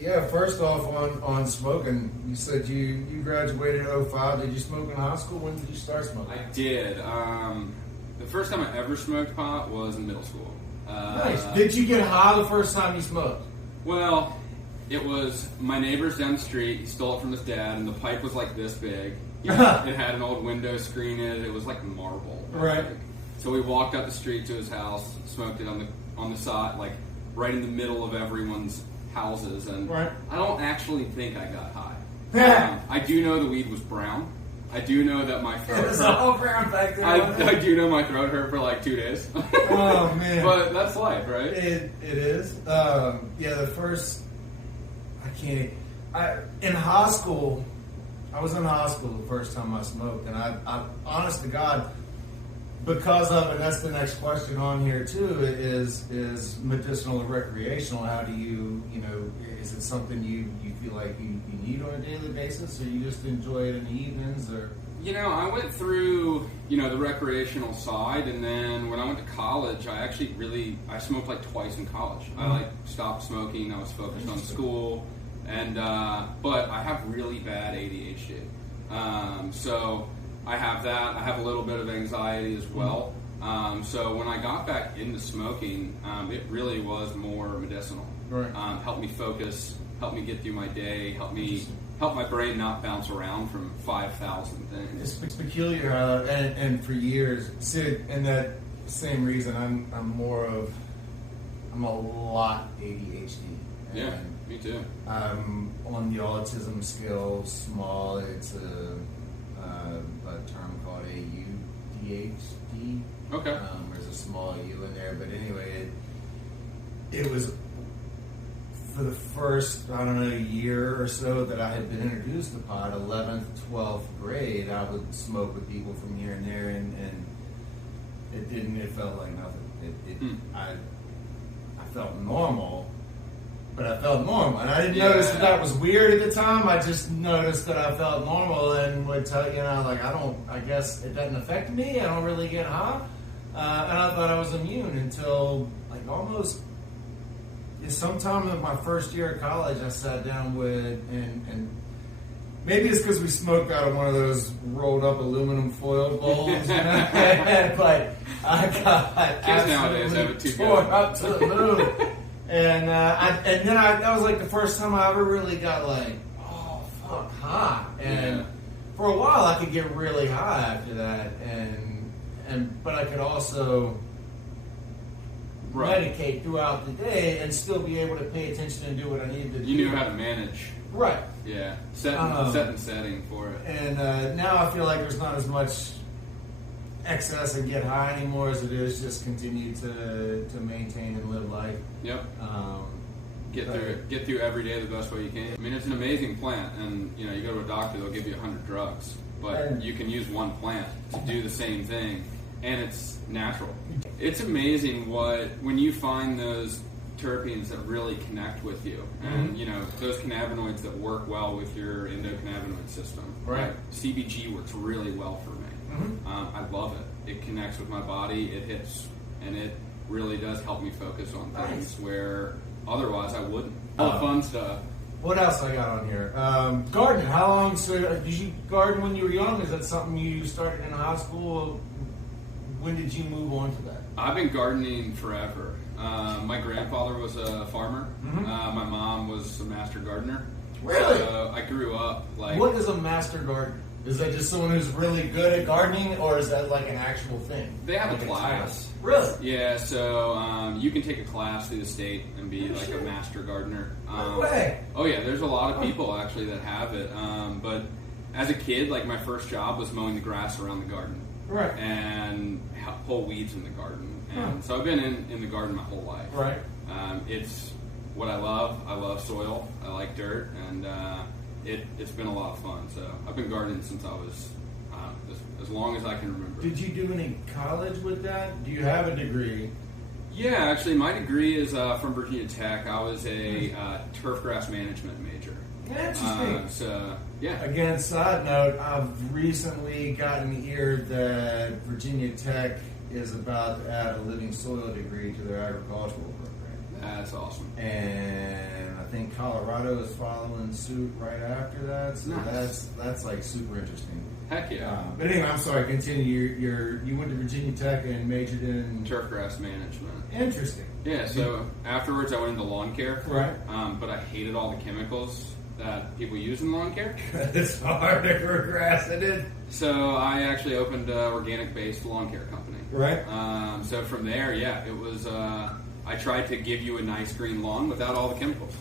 Yeah, first off on smoking, you said you graduated in '05. Did you smoke in high school? When did you start smoking? I did. The first time I ever smoked pot was in middle school. Nice. Did you get high the first time you smoked? Well, it was my neighbor's down the street. He stole it from his dad, and the pipe was like this big. It had an old window screen in it. It was like marble. Right. So we walked up the street to his house, smoked it on the side, like right in the middle of everyone's houses, and right. I don't actually think I got high. I do know the weed was brown. I do know that my throat hurt. It was all brown back there. I do know my throat hurt for like 2 days. Oh, man. But that's life, right? It is. The first... in high school, I was in high school the first time I smoked, and I honest to God, because of it, that's the next question on here too, is medicinal or recreational. How do you is it something you feel like you need on a daily basis, or you just enjoy it in the evenings, or? I went through, the recreational side, and then when I went to college, I smoked like twice in college. Mm-hmm. I stopped smoking, I was focused on school, and but I have really bad ADHD. So I have that. I have a little bit of anxiety as well. So when I got back into smoking, it really was more medicinal. Right. Helped me focus, helped me get through my day, helped my brain not bounce around from 5,000 things. It's peculiar, and for years, Sid, and that same reason, I'm a lot ADHD. Yeah, me too. I'm on the autism scale, small. It's a term called ADHD. Okay. There's a small U in there, but anyway, it was for the first, year or so that I had been introduced to pot, 11th, 12th grade, I would smoke with people from here and there, and it felt like nothing. I felt normal, but I felt normal. And I didn't notice that was weird at the time. I just noticed that I felt normal and would tell I guess it doesn't affect me. I don't really get high. And I thought I was immune until almost sometime in my first year of college, I sat down with, and maybe it's because we smoked out of one of those rolled up aluminum foil bowls, but I got kids nowadays have it too torn good. up to the moon. And then that was the first time I ever really got high. And for a while I could get really high after that, but I could also medicate throughout the day and still be able to pay attention and do what I needed to do. You knew how to manage. Right. Yeah. Setting for it. And now I feel like there's not as much excess and get high anymore as it is just continue to maintain and live life. Yep. Get through every day the best way you can. I mean, it's an amazing plant, and you go to a doctor, they'll give you 100 drugs, but you can use one plant to do the same thing, and it's natural. It's amazing when you find those terpenes that really connect with you, and those cannabinoids that work well with your endocannabinoid system. Right. CBG works really well for me. I love it. It connects with my body. It hits, and it really does help me focus on things where otherwise I wouldn't. Fun stuff. What else I got on here? Gardening. How long? So did you garden when you were young? Is that something you started in high school? When did you move on to that? I've been gardening forever. My grandfather was a farmer. My mom was a master gardener. Really? So I grew up What is a master gardener? Is that just someone who's really good at gardening, or is that an actual thing? They have a class. Really? Yeah, so you can take a class through the state and be a master gardener. No way. Oh yeah, there's a lot of people actually that have it. But as a kid, my first job was mowing the grass around the garden. Right. And pull weeds in the garden. And so I've been in the garden my whole life. Right. It's what I love. I love soil. I like dirt, and it's been a lot of fun. So I've been gardening since I was as long as I can remember. Did you do any college with that? Do you have a degree? Yeah, actually, my degree is from Virginia Tech. I was a turf grass management major. Interesting. Yeah. Again, side note, I've recently gotten ear that Virginia Tech is about to add a living soil degree to their agricultural program. That's awesome. And I think Colorado is following suit right after that. So nice. that's like super interesting. Heck yeah. But anyway, I'm sorry. Continue. You went to Virginia Tech and majored in turfgrass management. Interesting. Yeah. So afterwards, I went into lawn care. Right. But I hated all the chemicals that people use in lawn care. It's hard to grow grass, isn't it? So I actually opened an organic-based lawn care company. Right. So from there, yeah, it was. I tried to give you a nice green lawn without all the chemicals.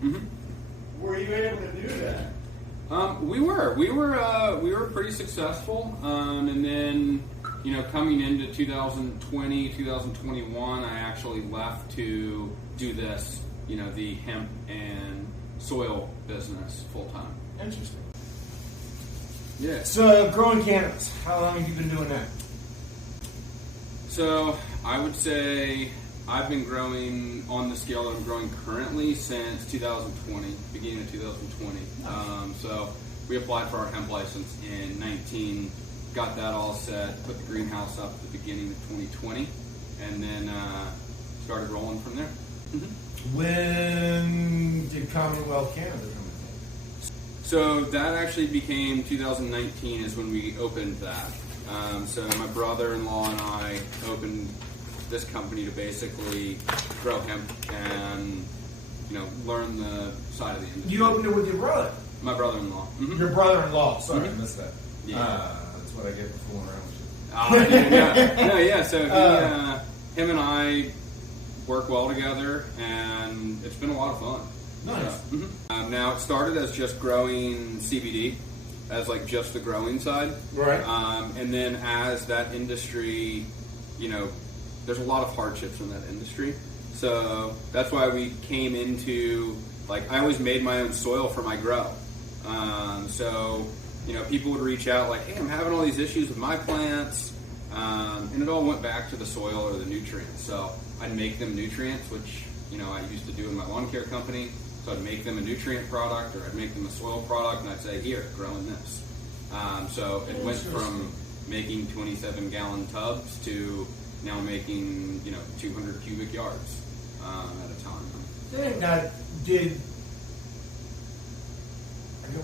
Mm-hmm. Were you able to do that? We were pretty successful, and then coming into 2020, 2021, I actually left to do this, the hemp and soil business full time. Interesting. Yeah. So growing cannabis, how long have you been doing that? So I would say I've been growing on the scale that I'm growing currently since 2020, beginning of 2020. So we applied for our hemp license in 19, got that all set, put the greenhouse up at the beginning of 2020, and then started rolling from there. Mm-hmm. When did Commonwealth Canada come in? So that actually became 2019 is when we opened that. So my brother-in-law and I opened this company to basically grow hemp and learn the side of the industry. You opened it with your brother? My brother-in-law. Mm-hmm. Your brother-in-law. Sorry, I missed that. Yeah. That's what I get for fooling around with you. Yeah. So him and I work well together, and it's been a lot of fun. Nice. So, mm-hmm. Now it started as just growing CBD, as like just the growing side. Right. And then as that industry, there's a lot of hardships in that industry. So that's why we came into, I always made my own soil for my grow. So, people would reach out like, hey, I'm having all these issues with my plants. And it all went back to the soil or the nutrients. So I'd make them nutrients, which, I used to do in my lawn care company. So I'd make them a nutrient product, or I'd make them a soil product, and I'd say, here, grow in this. So it went from making 27-gallon tubs to now making 200 cubic yards at a time. Now,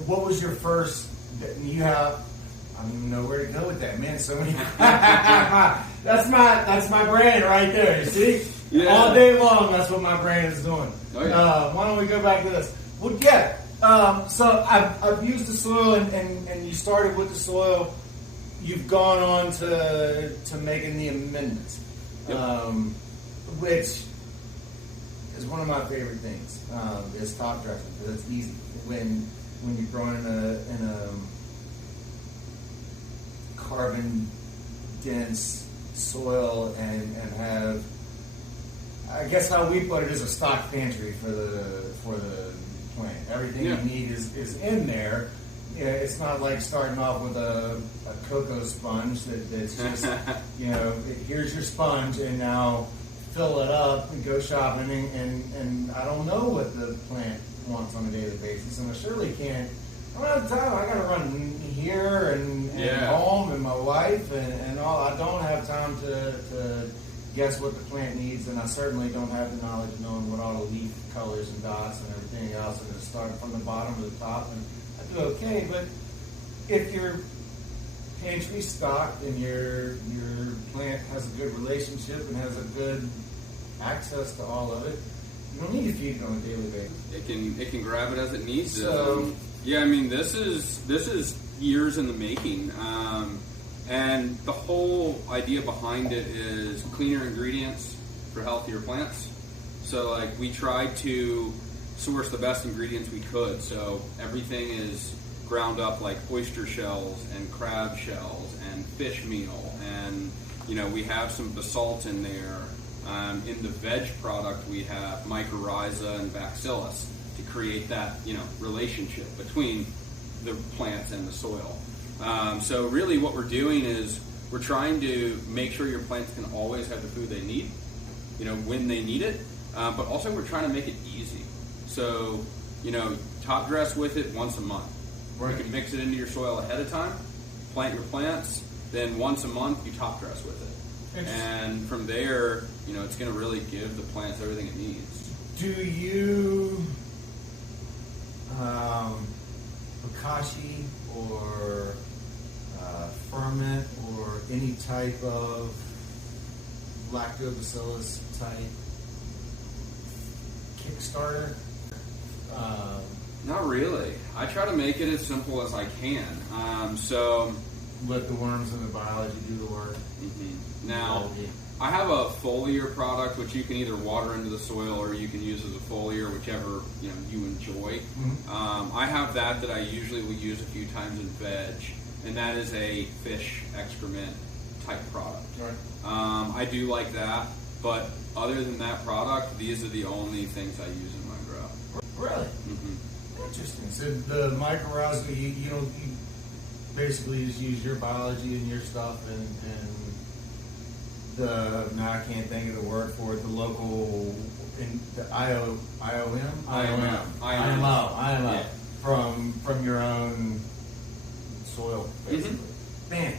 what was your first? You have. I don't even know where to go with that, man. So many. That's my brain right there. You see, all day long, that's what my brain is doing. Oh, yeah. Why don't we go back to this? Well, yeah. So I've used the soil, and you started with the soil. You've gone on to making the amendments, which is one of my favorite things. Is top dressing, because it's easy when you're growing in a carbon dense soil and have, I guess how we put it, is a stock pantry for the plant. Everything you need is in there. Yeah, it's not like starting off with a cocoa sponge that's just, here's your sponge and now fill it up and go shopping, and I don't know what the plant wants on a daily basis, and I surely can't. I don't have time. I got to run here and home and my wife and all. I don't have time to guess what the plant needs, and I certainly don't have the knowledge of knowing what all the leaf colors and dots and everything else. I'm going to start from the bottom to the top, and I do okay. But if your pantry stocked and your plant has a good relationship and has a good access to all of it, you don't need to feed it on a daily basis. It can grab it as it needs to. So, yeah, I mean, this is years in the making, and the whole idea behind it is cleaner ingredients for healthier plants. So, we tried to source the best ingredients we could. So everything is ground up like oyster shells and crab shells and fish meal, and we have some basalt in there. In the veg product, we have mycorrhiza and bacillus to create that relationship between the plants and the soil. So really what we're doing is we're trying to make sure your plants can always have the food they need, when they need it, but also we're trying to make it easy. So, top dress with it once a month. Right. You can mix it into your soil ahead of time, plant your plants, then once a month you top dress with it. And from there, it's going to really give the plants everything it needs. Do you bokashi or ferment or any type of lactobacillus type Kickstarter? Not really. I try to make it as simple as I can. So let the worms and the biology do the work. Mm-hmm. Now, I have a foliar product which you can either water into the soil or you can use as a foliar, whichever you enjoy. Mm-hmm. I have that I usually will use a few times in veg, and that is a fish excrement type product. Right. I do like that, but other than that product, these are the only things I use in my grow. Really? Mm-hmm. Interesting. So the mycorrhiza, you basically just use your biology and your stuff, and now I can't think of the word for it. The local, the IMO Yeah. from your own soil, basically. Mm-hmm. Man.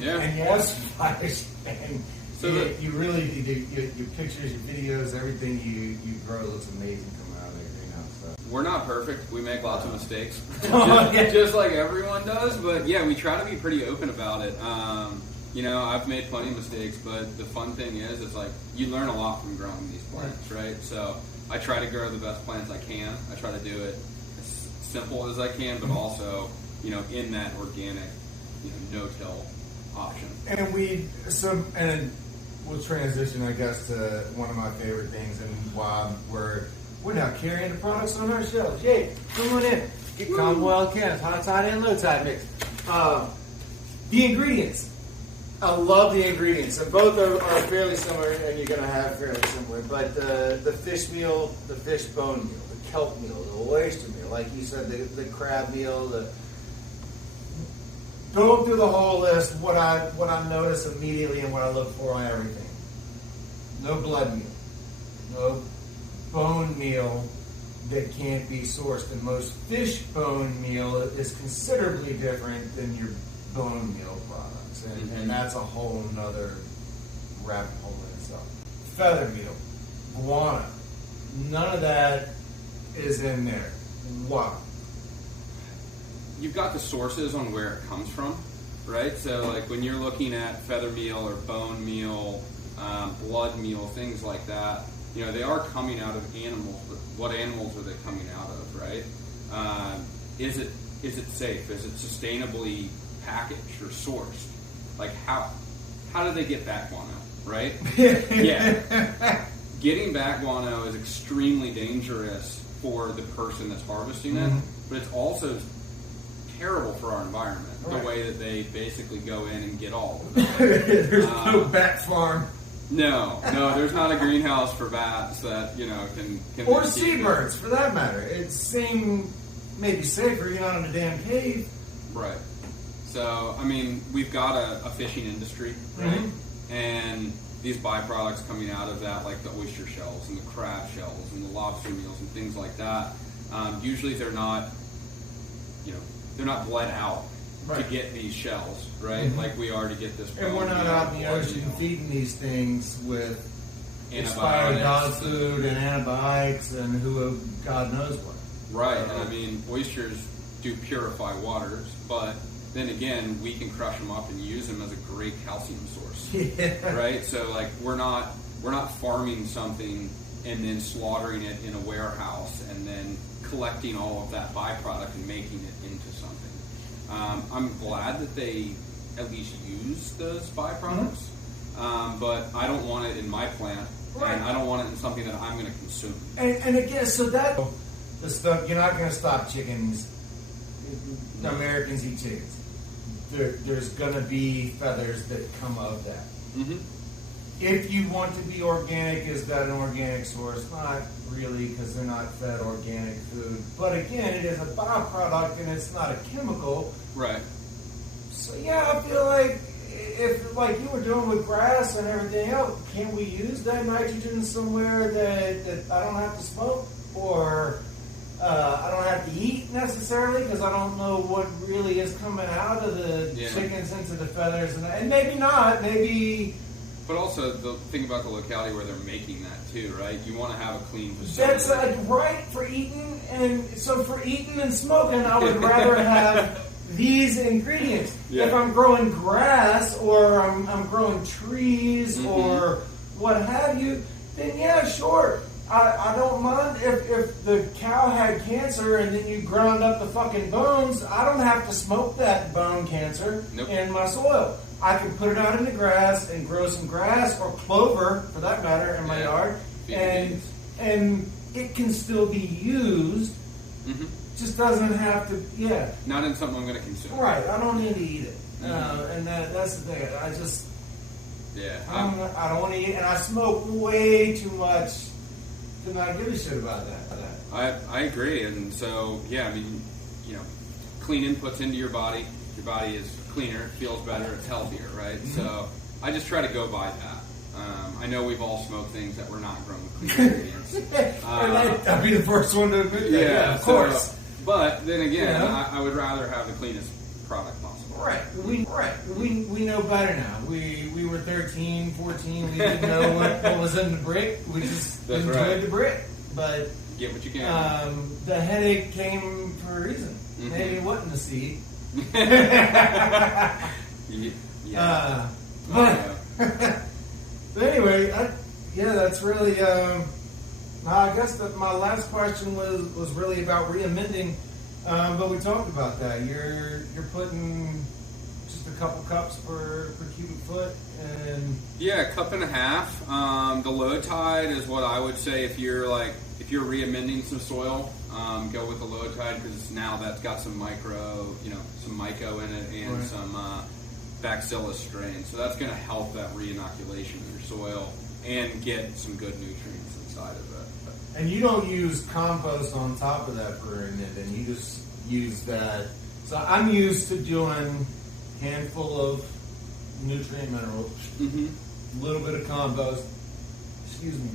Yeah. And yes, flash, and So you really your pictures, your videos, everything you grow looks amazing coming out of the greenhouse. So. We're not perfect. We make lots of mistakes, Oh, yeah. just like everyone does. But yeah, we try to be pretty open about it. I've made plenty of mistakes, but the fun thing is, it's like you learn a lot from growing these plants, right? So I try to grow the best plants I can. I try to do it as simple as I can, but also, in that organic, no-till option. And we'll transition, I guess, to one of my favorite things, and while we're now carrying the products on our shelves. Yay! Come on in. Get Commonwealth Canna's high tide and low tide mix. The ingredients. I love the ingredients, and both are fairly similar, and you're going to have fairly similar. But the fish meal, the fish bone meal, the kelp meal, the oyster meal, like you said, the crab meal, Go through the whole list. What I notice immediately and what I look for on everything. No blood meal. No bone meal that can't be sourced. And most fish bone meal is considerably different than your bone meal products. And that's a whole nother rabbit hole in itself. Feather meal. Guano. None of that is in there. Why? You've got the sources on where it comes from, right? So like when you're looking at feather meal or bone meal, blood meal, things like that, they are coming out of animals, but what animals are they coming out of, right? Is it safe? Is it sustainably packaged or sourced? Like how do they get back guano, right? Yeah. Getting back guano is extremely dangerous for the person that's harvesting it, but it's also terrible for our environment, the way that they basically go in and get all of it. There's no bat farm. No, there's not a greenhouse for bats that, can or seabirds, for that matter. It seems maybe safer, you're not in a damn cave. Right. So, we've got a fishing industry, right? And these byproducts coming out of that, like the oyster shells and the crab shells and the lobster meals and things like that, usually they're not bled out to get these shells, right? Like we are to get this. And we're not out in the ocean feeding these things with expired dog food and antibiotics and God knows what. Right, and oysters do purify waters, but then again, we can crush them up and use them as a great calcium source. Yeah. Right? So like we're not farming something and then slaughtering it in a warehouse and then collecting all of that byproduct and making it into something. I'm glad that they at least use those byproducts, but I don't want it in my plant, and I don't want it in something that I'm going to consume. And again, so that the stuff, you're not going to stop chickens. Americans eat chickens. There's going to be feathers that come of that. If you want to be organic, is that an organic source? Not really, because they're not fed organic food. But again, it is a byproduct and it's not a chemical. Right. So yeah, I feel like if, like you were doing with grass and everything else, can we use that nitrogen somewhere that I don't have to smoke? Or I don't have to eat necessarily, because I don't know what really is coming out of the chickens into the feathers. And maybe not. Maybe But also the thing about the locality where they're making that too, right? You want to have a clean facility. That's right for eating, and so for eating and smoking, I would rather have these ingredients. Yeah. If I'm growing grass or I'm growing trees or what have you, then yeah, sure. I don't mind if the cow had cancer and then you ground up the fucking bones. I don't have to smoke that bone cancer in my soil. I can put it out in the grass and grow some grass or clover, for that matter, in my yard, and it can still be used. Just doesn't have to. Yeah. Not in something I'm going to consume. Right. I don't need to eat it, and that's the thing. I just. Yeah. I don't want to eat, and I smoke way too much to not give a shit about that. I agree, and so yeah, I mean, you know, clean inputs into your body is cleaner, feels better, it's healthier, right? So I just try to go by that. I know we've all smoked things that were not grown with clean ingredients. I'd be the first one to admit that. Yeah, of course. But then again, I would rather have the cleanest product possible. Right. We know better now. We were 13, 14. We didn't know what was in the brick. We just enjoyed the brick. But get what you can. The headache came for a reason. Maybe it wasn't the seed. But anyway, that's really. I guess that my last question was really about re-amending, but we talked about that. You're putting just a couple cups per cubic foot, and a cup and a half. The low tide is what I would say if you're re-amending some soil. Go with the low tide because now that's got some some myco in it and some bacillus strain. So that's going to help that re-inoculation in your soil and get some good nutrients inside of it. And you don't use compost on top of that for amending. You just use that. So I'm used to doing a handful of nutrient minerals, a little bit of compost. Excuse me.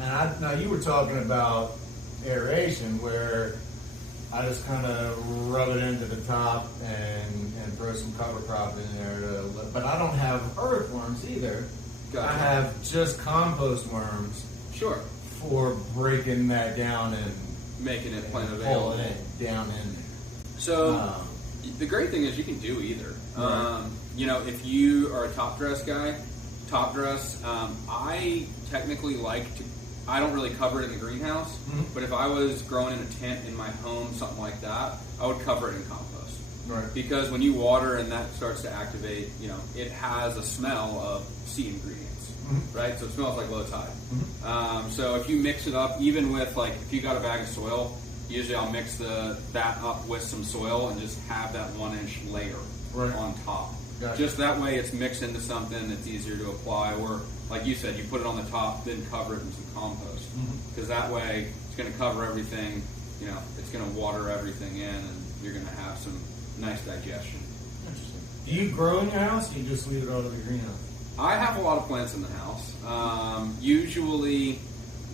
And now you were talking about aeration, where I just kind of rub it into the top and throw some cover crop in there. But I don't have earthworms either. Gotcha. I have just compost worms. Sure. For breaking that down and making it plant available. Pulling it down in there. So the great thing is you can do either. Right. If you are a top dress guy, I technically I don't really cover it in the greenhouse, but if I was growing in a tent in my home, something like that, I would cover it in compost. Right. Because when you water and that starts to activate, it has a smell of sea ingredients, right? So it smells like low tide. So if you mix it up, even with if you got a bag of soil, usually I'll mix that up with some soil and just have that 1-inch layer on top. Gotcha. Just that way it's mixed into something that's easier to apply, or like you said, you put it on the top, then cover it in some compost. Because that way it's going to cover everything, it's going to water everything in, and you're going to have some nice digestion. Interesting. Do you grow in your house, or you just leave it out of the greenhouse? I have a lot of plants in the house. Usually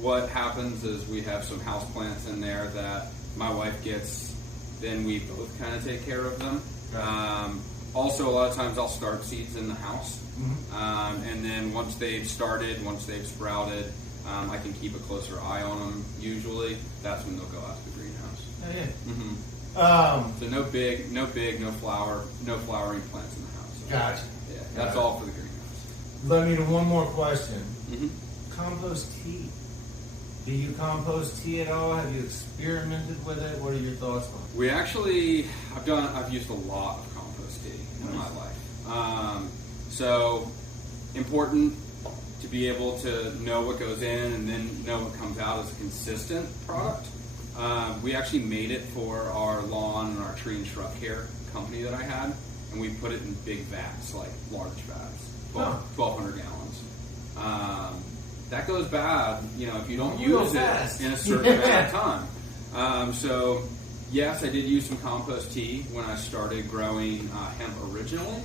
what happens is we have some house plants in there that my wife gets, then we both kind of take care of them. Also, a lot of times I'll start seeds in the house. And then once they've sprouted, I can keep a closer eye on them. Usually, that's when they'll go out to the greenhouse. Oh, yeah. So no flowering plants in the house. Gotcha. Yeah, that's all for the greenhouse. Let me to one more question. Compost tea. Do you compost tea at all? Have you experimented with it? What are your thoughts on it? We actually, I've used a lot of compost tea in my life. So important to be able to know what goes in and then know what comes out as a consistent product. We actually made it for our lawn and our tree and shrub care company that I had, and we put it in big vats, like large vats, 1,200 gallons. That goes bad, if you don't use it in a certain amount of time. So, yes, I did use some compost tea when I started growing hemp originally.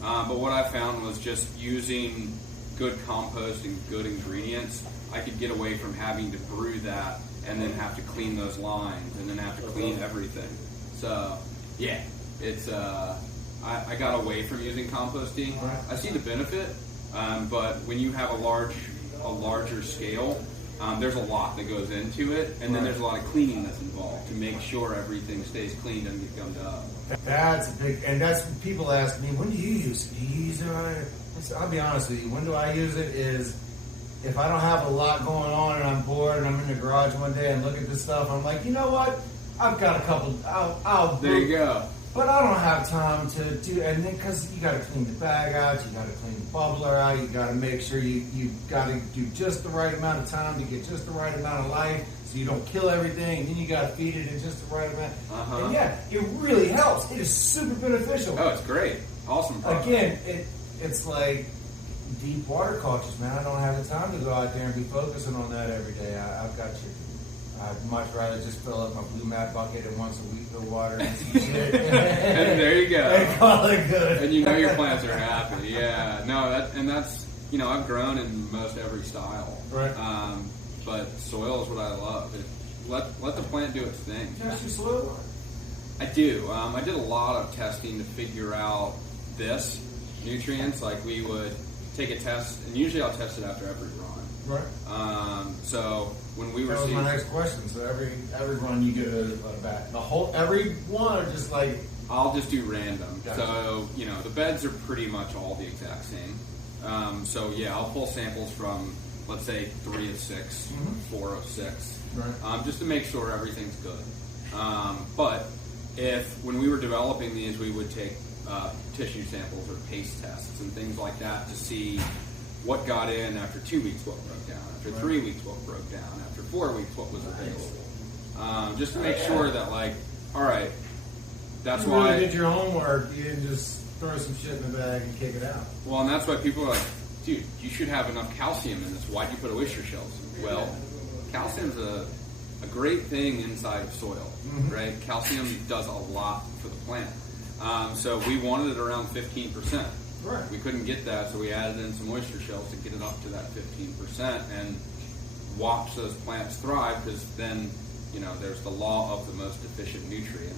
But what I found was just using good compost and good ingredients, I could get away from having to brew that and then have to clean those lines and then have to clean everything. So, yeah, it's I got away from using compost tea. I see the benefit. But when you have a larger scale, there's a lot that goes into it, and then there's a lot of cleaning that's involved to make sure everything stays clean and get gummed up. That's big, and that's when people ask me, when do you use it? Do you use it on it? I'll be honest with you, when do I use it is if I don't have a lot going on and I'm bored and I'm in the garage one day and look at this stuff, I'm like, you know what? I've got a couple, I'll There you go. But I don't have time to do, and then because you got to clean the bag out, you got to clean the bubbler out, you got to make sure you got to do just the right amount of time to get just the right amount of life, so you don't kill everything, and then you got to feed it in just the right amount. And yeah, it really helps. It is super beneficial. Oh, it's great. Awesome product. Again, it's like deep water cultures, man. I don't have the time to go out there and be focusing on that every day. I've got you. I'd much rather just fill up my blue mat bucket and once a week fill water and some shit. And there you go. And call it good. And you know your plants are happy. Yeah. No, that's I've grown in most every style. Right. But soil is what I love. Let the plant do its thing. Test your soil? I do. I did a lot of testing to figure out this nutrients. Like we would take a test, and usually I'll test it after every run. Right. So when we were that was my next question. So every run you get a bat. Every one or just like I'll just do random. Gotcha. So the beds are pretty much all the exact same. So yeah, I'll pull samples from let's say 3 of 6, 4 of 6, right. Just to make sure everything's good. But when we were developing these, we would take tissue samples or paste tests and things like that to see what got in after 2 weeks, what broke down, after 3 weeks, what broke down, after 4 weeks, what was available. Just to make sure that, like, all right, that's why. You really did your homework. You didn't just throw some shit in the bag and kick it out. Well, and that's why people are like, dude, you should have enough calcium in this. Why'd you put oyster shells? Well, calcium's a great thing inside of soil, right? Calcium does a lot for the plant. So we wanted it around 15%. Right. We couldn't get that, so we added in some oyster shells to get it up to that 15% and watch those plants thrive, because then, there's the law of the most deficient nutrient.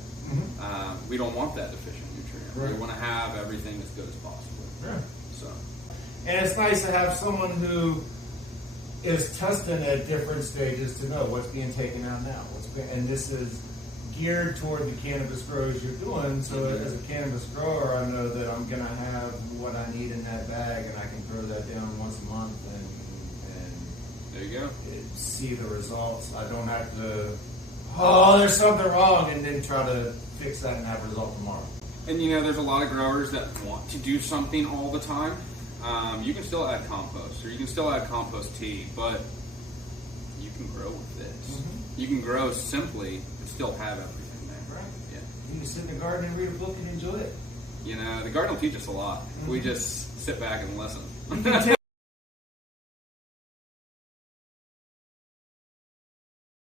We don't want that deficient nutrient. Right. We want to have everything as good as possible. Yeah. So. And it's nice to have someone who is testing at different stages to know what's being taken out now. And this is geared toward the cannabis grows you're doing. So as a cannabis grower, I know that I'm going to have what I need in that bag, and I can throw that down once a month and there you go. See the results. I don't have to, there's something wrong, and then try to fix that and have a result tomorrow. And there's a lot of growers that want to do something all the time. You can still add compost, or you can still add compost tea, but you can grow with this. You can grow simply, but still have everything there. Right. Yeah. You can sit in the garden and read a book and enjoy it. The garden will teach us a lot. We just sit back and listen. You can